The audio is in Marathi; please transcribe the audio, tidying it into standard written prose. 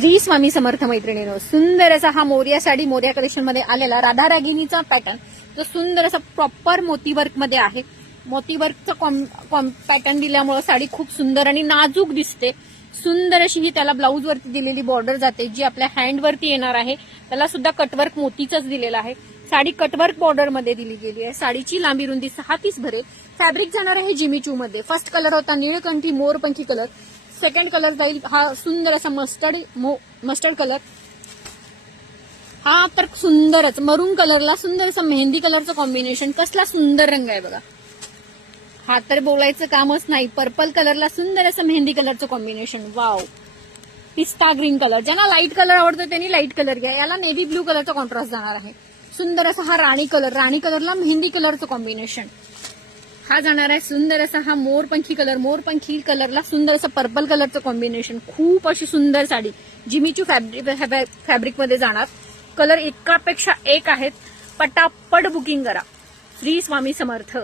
श्री स्वामी समर्थ मैत्रिणींनो, सुंदर असा हा मोरिया साडी मोरिया कलेक्शन मध्ये आलेला राधा रागिनीचा पॅटर्न तो सुंदर असा प्रॉपर मोतीवर्क मध्ये आहे. मोतीवर्कचा पॅटर्न दिल्यामुळे साडी खूप सुंदर आणि नाजूक दिसते. सुंदर अशी ही त्याला ब्लाऊज वरती दिलेली बॉर्डर जाते जी आपल्या हँड वरती येणार आहे. त्याला सुद्धा कटवर्क मोतीचंच दिलेलं आहे. साडी कटवर्क बॉर्डर मध्ये दिली गेली आहे. साडीची लांबी रुंदी 6 भरेल. फॅब्रिक जाणार आहे जिमीचू मध्ये. फर्स्ट कलर होता निळकंठी मोरपंखी कलर. सेकंड कलर जाईल हा सुंदर असा मस्टर्ड कलर. हा तर सुंदरच मरून कलरला सुंदर असं मेहंदी कलरचं कॉम्बिनेशन. कसला सुंदर रंग आहे बघा. हा तर बोलायचं कामच नाही. पर्पल कलरला सुंदर असं मेहंदी कलरचं कॉम्बिनेशन. वाव. पिस्ता ग्रीन कलर. ज्यांना लाईट कलर आवडतो त्यांनी लाईट कलर घ्या. याला नेव्ही ब्लू कलरचा कॉन्ट्रास्ट जाणार आहे. सुंदर असा हा राणी कलर. राणी कलरला मेहंदी कलरचं कॉम्बिनेशन. हा जाणार आहे सुंदर असा हा मोरपंखी कलर. मोरपंखी कलरला सुंदर असं पर्पल कलरचं कॉम्बिनेशन. खूप अशी सुंदर साडी जिमीचू फॅब्रिक मध्ये जाणार. कलर एकापेक्षा एक आहेत. पटापट बुकिंग करा. श्री स्वामी समर्थ.